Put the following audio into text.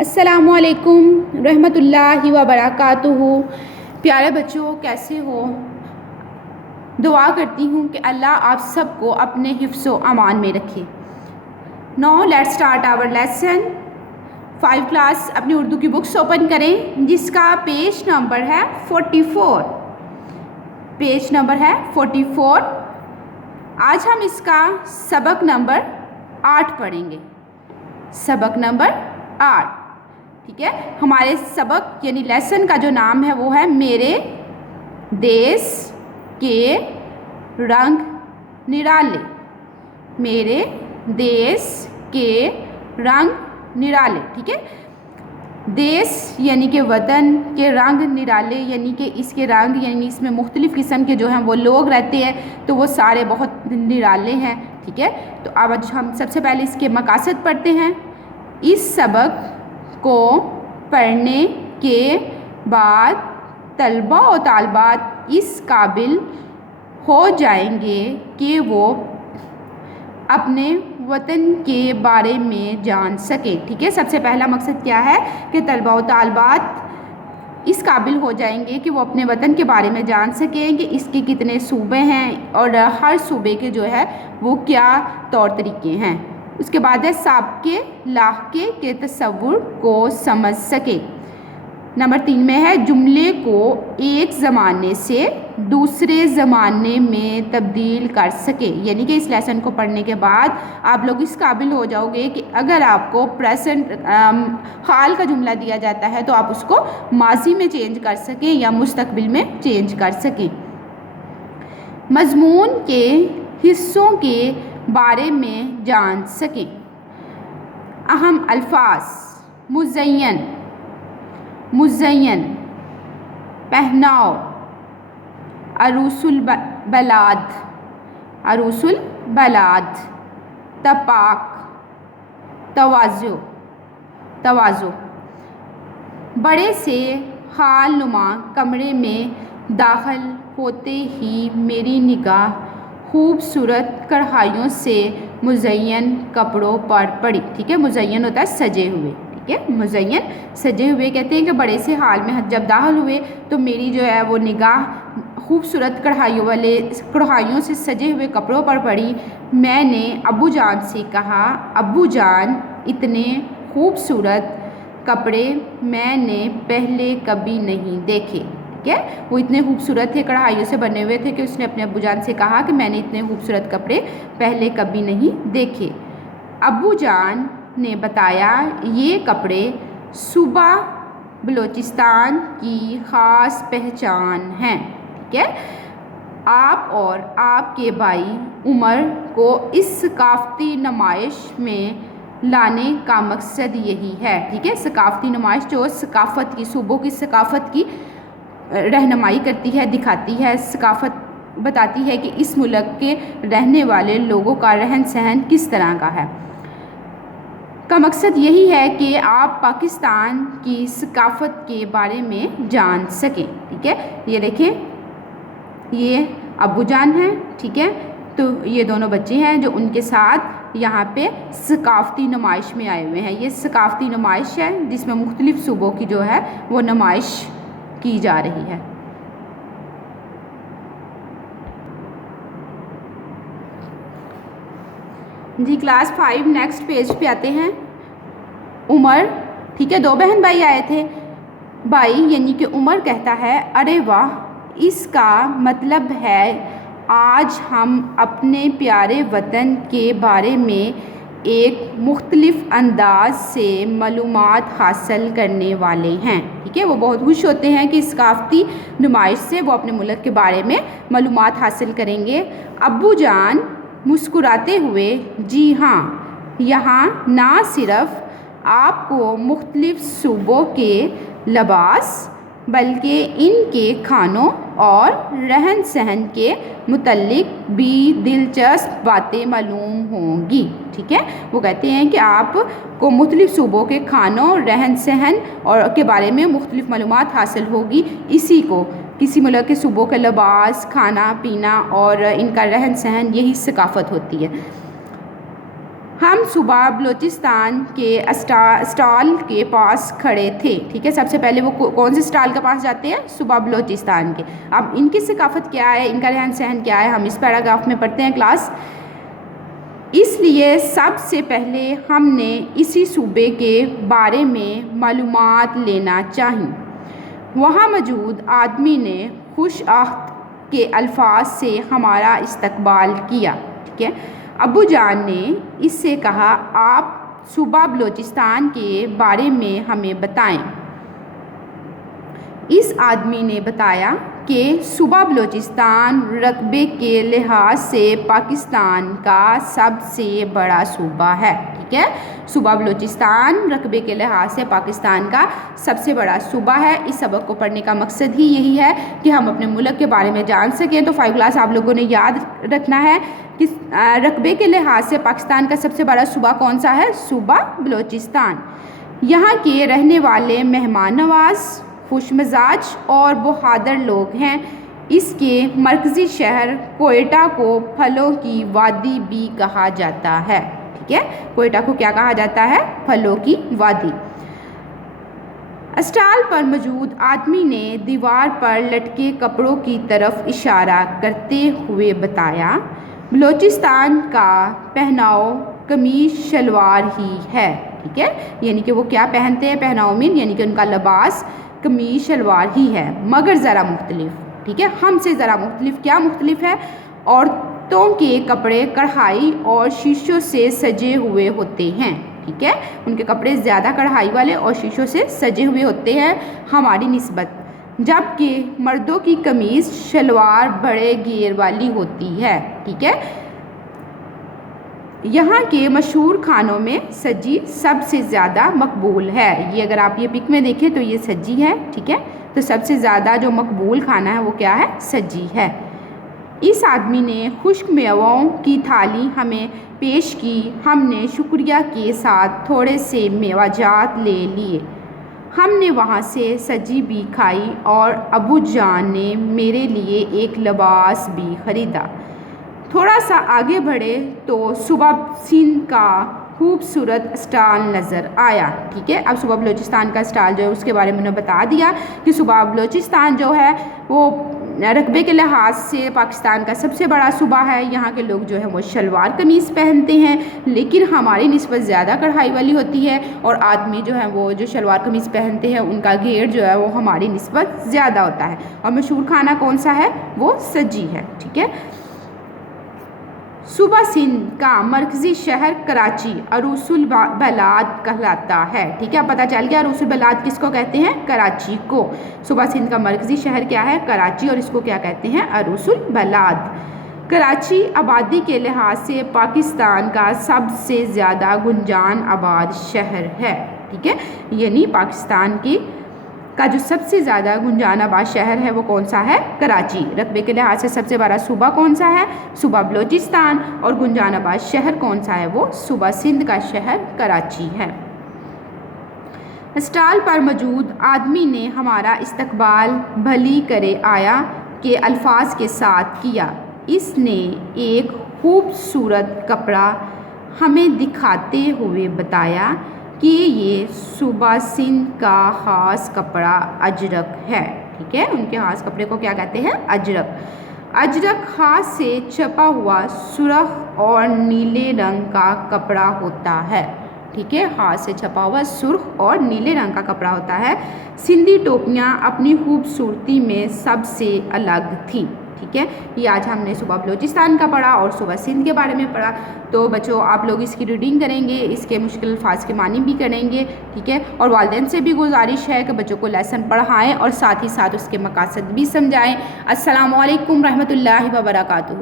السلام علیکم رحمۃ اللہ وبرکاتہ۔ پیارے بچوں، کیسے ہو؟ دعا کرتی ہوں کہ اللہ آپ سب کو اپنے حفظ و امان میں رکھے۔ Now let's start our lesson. 5 class اپنی اردو کی بکس اوپن کریں جس کا پیج نمبر ہے 44۔ پیج نمبر ہے 44۔ آج ہم اس کا سبق نمبر 8 پڑھیں گے۔ سبق نمبر 8، ٹھیک ہے۔ ہمارے سبق یعنی لیسن کا جو نام ہے وہ ہے میرے دیس کے رنگ نرالے۔ میرے دیس کے رنگ نرالے، ٹھیک ہے۔ دیس یعنی کہ وطن کے، رنگ نرالے یعنی کہ اس کے رنگ، یعنی اس میں مختلف قسم کے جو ہیں وہ لوگ رہتے ہیں تو وہ سارے بہت نرالے ہیں، ٹھیک ہے۔ تو اب ہم سب سے پہلے اس کے مقاصد پڑھتے ہیں۔ اس سبق کو پڑھنے کے بعد طلبہ و طالبات اس قابل ہو جائیں گے کہ وہ اپنے وطن کے بارے میں جان سکیں، ٹھیک ہے۔ سب سے پہلا مقصد کیا ہے کہ طلبہ و طالبات اس قابل ہو جائیں گے کہ وہ اپنے وطن کے بارے میں جان سکیں کہ اس کے کتنے صوبے ہیں اور ہر صوبے کے جو ہے وہ کیا طور طریقے ہیں۔ اس کے بعد ہے سابقے لاحقے کے تصور کو سمجھ سکے۔ نمبر 3 میں ہے جملے کو ایک زمانے سے دوسرے زمانے میں تبدیل کر سکے، یعنی کہ اس لیسن کو پڑھنے کے بعد آپ لوگ اس قابل ہو جاؤ گے کہ اگر آپ کو پریزنٹ حال کا جملہ دیا جاتا ہے تو آپ اس کو ماضی میں چینج کر سکیں یا مستقبل میں چینج کر سکیں۔ مضمون کے حصوں کے بارے میں جان سکیں۔ اہم الفاظ: مزین، مزین، پہناؤ، عروس البلاد، عروس البلاد، تپاک، تواضع، تواضع۔ بڑے سے حال نما کمرے میں داخل ہوتے ہی میری نگاہ خوبصورت کڑھائیوں سے مزین کپڑوں پر پڑی، ٹھیک ہے۔ مزین ہوتا ہے سجے ہوئے، ٹھیک ہے۔ مزین سجے ہوئے کہتے ہیں کہ بڑے سے حال میں جب داخل ہوئے تو میری جو ہے وہ نگاہ خوبصورت کڑھائیوں سے سجے ہوئے کپڑوں پر پڑی۔ میں نے ابو جان سے کہا، ابو جان اتنے خوبصورت کپڑے میں نے پہلے کبھی نہیں دیکھے، ٹھیک ہے۔ وہ اتنے خوبصورت تھے، کڑھائیوں سے بنے ہوئے تھے کہ اس نے اپنے ابو جان سے کہا کہ میں نے اتنے خوبصورت کپڑے پہلے کبھی نہیں دیکھے۔ ابو جان نے بتایا یہ کپڑے صوبہ بلوچستان کی خاص پہچان ہیں، ٹھیک ہے۔ آپ اور آپ کے بھائی عمر کو اس ثقافتی نمائش میں لانے کا مقصد یہی ہے، ٹھیک ہے۔ ثقافتی نمائش جو ثقافت کی، صوبوں کی ثقافت کی رہنمائی کرتی ہے، دکھاتی ہے، ثقافت بتاتی ہے کہ اس ملک کے رہنے والے لوگوں کا رہن سہن کس طرح کا ہے، کا مقصد یہی ہے کہ آپ پاکستان کی ثقافت کے بارے میں جان سکیں، ٹھیک ہے۔ یہ دیکھیں، یہ ابو جان ہیں، ٹھیک ہے۔ تو یہ دونوں بچے ہیں جو ان کے ساتھ یہاں پہ ثقافتی نمائش میں آئے ہوئے ہیں۔ یہ ثقافتی نمائش ہے جس میں مختلف صوبوں کی جو ہے وہ نمائش کی جا رہی ہے۔ جی کلاس 5 نیکسٹ پیج پہ آتے ہیں۔ عمر، ٹھیک ہے، 2 بہن بھائی آئے تھے۔ بھائی یعنی کہ عمر کہتا ہے ارے واہ، اس کا مطلب ہے آج ہم اپنے پیارے وطن کے بارے میں ایک مختلف انداز سے معلومات حاصل کرنے والے ہیں، ٹھیک ہے۔ وہ بہت خوش ہوتے ہیں کہ اس ثقافتی نمائش سے وہ اپنے ملک کے بارے میں معلومات حاصل کریں گے۔ ابو جان مسکراتے ہوئے، جی ہاں، یہاں نہ صرف آپ کو مختلف صوبوں کے لباس بلکہ ان کے کھانوں اور رہن سہن کے متعلق بھی دلچسپ باتیں معلوم ہوں گی، ٹھیک ہے۔ وہ کہتے ہیں کہ آپ کو مختلف صوبوں کے کھانوں، رہن سہن اور کے بارے میں مختلف معلومات حاصل ہوگی۔ اسی کو کسی ملک کے صوبوں کے لباس، کھانا پینا اور ان کا رہن سہن، یہی ثقافت ہوتی ہے۔ ہم صبح بلوچستان کے اسٹال کے پاس کھڑے تھے. ٹھیک ہے, سب سے پہلے وہ کون سے اسٹال کے پاس جاتے ہیں؟ صبح بلوچستان کے. اب ان کی ثقافت کیا ہے, ان کا رہن سہن کیا ہے, ہم اس پیراگراف میں پڑھتے ہیں کلاس. اس لیے سب سے پہلے ہم نے اسی صوبے کے بارے میں معلومات لینا چاہیے. وہاں موجود آدمی نے خوش آہٹ کے الفاظ سے ہمارا استقبال کیا. ٹھیک ہے, ابو جان نے اس سے کہا, آپ صوبہ بلوچستان کے بارے میں ہمیں بتائیں. اس آدمی نے بتایا کہ صوبہ بلوچستان رقبے کے لحاظ سے پاکستان کا سب سے بڑا صوبہ ہے. ٹھیک ہے, صوبہ بلوچستان رقبے کے لحاظ سے پاکستان کا سب سے بڑا صوبہ ہے. اس سبق کو پڑھنے کا مقصد ہی یہی ہے کہ ہم اپنے ملک کے بارے میں جان سکیں. تو 5 کلاس آپ لوگوں نے یاد رکھنا ہے کہ رقبے کے لحاظ سے پاکستان کا سب سے بڑا صوبہ کون سا ہے؟ صوبہ بلوچستان. یہاں کے رہنے والے مہمان نواز, خوش مزاج اور بہادر لوگ ہیں. اس کے مرکزی شہر کوئٹہ کو پھلوں کی وادی بھی کہا جاتا ہے. ٹھیک ہے, کوئٹہ کو کیا کہا جاتا ہے؟ پھلوں کی وادی. اسٹال پر موجود آدمی نے دیوار پر لٹکے کپڑوں کی طرف اشارہ کرتے ہوئے بتایا, بلوچستان کا پہناؤ قمیص شلوار ہی ہے. ٹھیک ہے, یعنی کہ وہ کیا پہنتے ہیں؟ پہناؤ میں یعنی کہ ان کا لباس قمیص شلوار ہی ہے, مگر ذرا مختلف. ٹھیک ہے, ہم سے ذرا مختلف. کیا مختلف ہے؟ عورتوں کے کپڑے کڑھائی اور شیشوں سے سجے ہوئے ہوتے ہیں. ٹھیک ہے, ان کے کپڑے زیادہ کڑھائی والے اور شیشوں سے سجے ہوئے ہوتے ہیں ہماری نسبت. جبکہ مردوں کی قمیص شلوار بڑے گھیر والی ہوتی ہے. ٹھیک ہے, یہاں کے مشہور کھانوں میں سجی سب سے زیادہ مقبول ہے. یہ اگر آپ یہ پک میں دیکھیں تو یہ سجی ہے. ٹھیک ہے, تو سب سے زیادہ جو مقبول کھانا ہے وہ کیا ہے؟ سجی ہے. اس آدمی نے خشک میووں کی تھالی ہمیں پیش کی. ہم نے شکریہ کے ساتھ تھوڑے سے میوہ جات لے لیے. ہم نے وہاں سے سجی بھی کھائی اور ابو جان نے میرے لیے ایک لباس بھی خریدا. تھوڑا سا آگے بڑھے تو صوبہ سندھ کا خوبصورت اسٹال نظر آیا. ٹھیک ہے, اب صوبہ بلوچستان کا اسٹال جو ہے اس کے بارے میں انہوں نے بتا دیا کہ صوبہ بلوچستان جو ہے وہ رقبے کے لحاظ سے پاکستان کا سب سے بڑا صوبہ ہے. یہاں کے لوگ جو ہیں وہ شلوار قمیص پہنتے ہیں, لیکن ہماری نسبت زیادہ کڑھائی والی ہوتی ہے, اور آدمی جو ہیں وہ جو شلوار قمیص پہنتے ہیں ان کا گھیر جو ہے وہ ہماری نسبت زیادہ ہوتا ہے. اور مشہور کھانا کون سا ہے؟ وہ سجی ہے. ٹھیک ہے, صوبہ سندھ کا مرکزی شہر کراچی عروس البلاد کہلاتا ہے. ٹھیک ہے, اب پتہ چل گیا عروس البلاد کس کو کہتے ہیں؟ کراچی کو. صوبہ سندھ کا مرکزی شہر کیا ہے؟ کراچی, اور اس کو کیا کہتے ہیں؟ عروس البلاد. کراچی آبادی کے لحاظ سے پاکستان کا سب سے زیادہ گنجان آباد شہر ہے. ٹھیک ہے, یعنی پاکستان کا جو سب سے زیادہ گنجان آباد شہر ہے وہ کون سا ہے؟ کراچی. رقبے کے لحاظ سے سب سے بڑا صوبہ کون سا ہے؟ صوبہ بلوچستان. اور گنجان آباد شہر کون سا ہے؟ وہ صوبہ سندھ کا شہر کراچی ہے. اسٹال پر موجود آدمی نے ہمارا استقبال بھلی کرے آیا کے الفاظ کے ساتھ کیا. اس نے ایک خوبصورت کپڑا ہمیں دکھاتے ہوئے بتایا کہ یہ صوبہ سندھ کا خاص کپڑا اجرک ہے. ٹھیک ہے, ان کے خاص کپڑے کو کیا کہتے ہیں؟ اجرک. اجرک ہاتھ سے چھپا ہوا سرخ اور نیلے رنگ کا کپڑا ہوتا ہے. ٹھیک ہے, ہاتھ سے چھپا ہوا سرخ اور نیلے رنگ کا کپڑا ہوتا ہے. سندھی ٹوپیاں اپنی خوبصورتی میں سب سے الگ تھیں. ٹھیک ہے, یہ آج ہم نے صوبہ بلوچستان کا پڑھا اور صوبہ سندھ کے بارے میں پڑھا. تو بچوں آپ لوگ اس کی ریڈنگ کریں گے, اس کے مشکل الفاظ کے معنی بھی کریں گے. ٹھیک ہے, اور والدین سے بھی گزارش ہے کہ بچوں کو لیسن پڑھائیں اور ساتھ ہی ساتھ اس کے مقاصد بھی سمجھائیں. السلام علیکم رحمۃ اللہ وبرکاتہ.